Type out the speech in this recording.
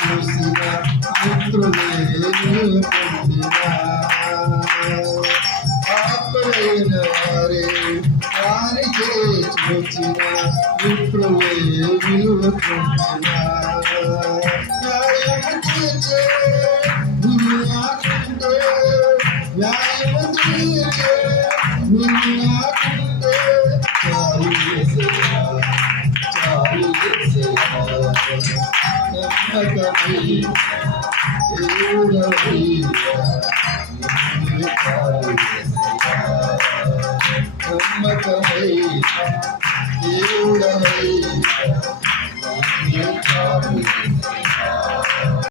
చూసిన మిత్రులే పొందిన ఆత్మలైన వారే వారికే చూచిన మిత్రులే విలువ పొందిన న్యాయము తీర్చే నాకుంటే న్యాయము తీర్చే నాకుంటే చాలు యేసయ్యా చాలు యేసయ్యా నమ్మకమై దేవుడవయ్యా చాలు యేసయ్యా నమ్మకమై దేవుడవయ్యా చాలు యేసయ్యా